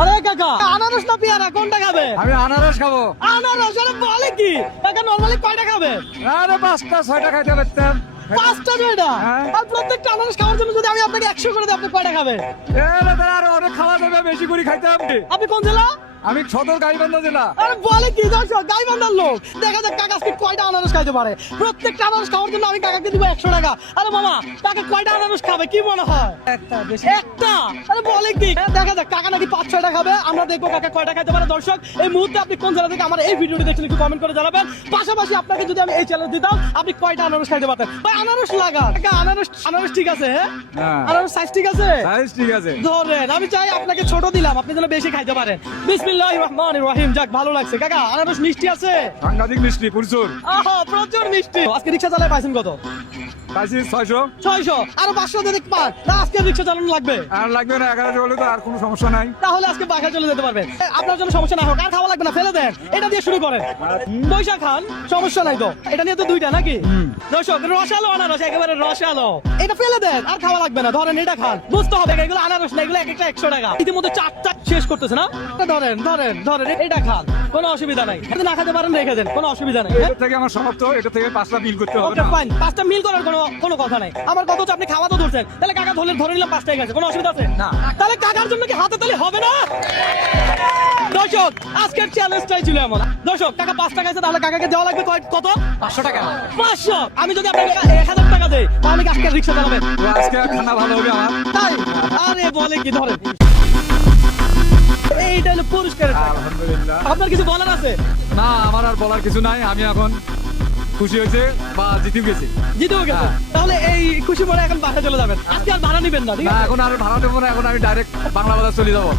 আরে কাকা আনারস না পেয়ারা কোনটা খাবে? আমি আনারস খাবো। আনারস আরে বলে কি কাকা নরমালি কয়টা খাবে? আরে 5টা 6টা খাইতে পারতাম। 5টা 6টা হ্যাঁ। আর প্রত্যেকটা আনারস খাওয়ার জন্য যদি আমি আপনাকে 100 করে দিই আপনি কয়টা খাবেন? এরে তার আর অনেক খাওয়া যাবে, বেশি করে খাইতাম। আপনি কোন জেলা? আমি সদর গাইবান্ধা জেলা। আরে বলে কি দর্শক গাইবান্ধার লোক দেখা যাক কাকা আজকে কয়টা আনারস খাইতে পারে। প্রত্যেকটা আনারস খাওয়ার জন্য আমি কাকাকে দিব 100 টাকা। আরে মামা কাকা কয়টা আনারস খাবে কি মনে হয়? একটা বেশি। একটা। আরে বলে কি দেখা যাক কাকা নাকি 5-6টা খাবে। আমরা দেখবো কাকা কয়টা খাইতে পারে। দর্শক এই মুহূর্তে আপনি কোন জেলা থেকে আমার এই ভিডিওটি দেখছেন একটু কমেন্ট করে জানাবেন। পাশাপাশি আপনাকে যদি আমি এই চ্যালেঞ্জ দিতাম আপনি কয়টা আনারস খাইতে পারতেন? ভাই আনারস লাগা কাকা আনারস ঠিক আছে হ্যাঁ হ্যাঁ। আনারস সাইজ ঠিক আছে সাইজ ঠিক আছে। ধরেন আমি চাই আপনাকে ছোট দিলাম আপনি যেন বেশি খাইতে পারেন। বিসমিল্লাহির রহমানির রহিম। যাক ভালো লাগছে কাকা আনারস মিষ্টি আছে? সাংঘাতিক মিষ্টি প্রচুর। আহা প্রচুর মিষ্টি। আজকে রিকশা চালায় পাইছেন কত? পাইছি 600। 600 আরো 500 দিয়ে পান না আজকে রিকশা চালানো লাগবে? আর লাগবে না, 1100 হলে তো আর কোনো সমস্যা নাই। তাহলে আজকে বাসা চলে যেতে পারবেন। আপনার জন্য সমস্যা না হোক আর খাওয়া লাগবে না ফেলে দেন। এটা দিয়ে শুরু করেন। পয়সা খান সমস্যা নাই তো। এটা নিয়ে তো দুইটা নাকি? দর্শক রসালো আনারস একেবারে রসালো। এটা ফেলে দেন আর খাওয়া লাগবে না। ধরেন এটা খান। বুঝতে হবে এগুলো আনারস না, এগুলো এক একটা 100 টাকা। ইতিমধ্যে 4টা শেষ করতেছে না? ধরেন ধরেন ধরেন এটা খান কোনো অসুবিধা নাই। যদি না খেতে পারেন রেখে দেন কোনো অসুবিধা নাই। এটা থেকে আমার সমাপ্ত, এটা থেকে 5টা বিল করতে হবে ওকে না। ফাইন 5টা মিল করার কোনো কথা নাই। আমার কথা হচ্ছে আপনি খাওয়া তো ধরছেন তাহলে কাকা ধরে নিলাম 5টাই গেছে কোনো অসুবিধা আছে না? তাহলে কাকার জন্য কি হাতে তালি হবে না? দর্শক আজকের চ্যালেঞ্জটাই ছিল এমন। দর্শক কাকা 5 টাকা আছে তাহলে কাকাকে দেওয়া লাগবে কত? 500 টাকা। 500 আমি যদি আপনাকে 1000 টাকা দেই তাহলে কি আজকে রিকশা চালাবেন? তো আজকে খানা ভালো হবে আমার। তাই আরে বলে কি ধরেন এইটা হলো পুরস্কারের টাকা। আলহামদুলিল্লাহ। আপনার কিছু বলার আছে? না, আমার আর বলার কিছু নাই। আমি এখন খুশি হয়েছে বা জিতেও গেছি। জিতেও গেছে তাহলে এই খুশি মনে এখন বাসা চলে যাবেন। আজকে আর ভাড়া নিবেন না ঠিক না, আছে? এখন আর ভাড়া দেবো না, এখন আমি ডাইরেক্ট বাংলা বাজার চলে যাবো।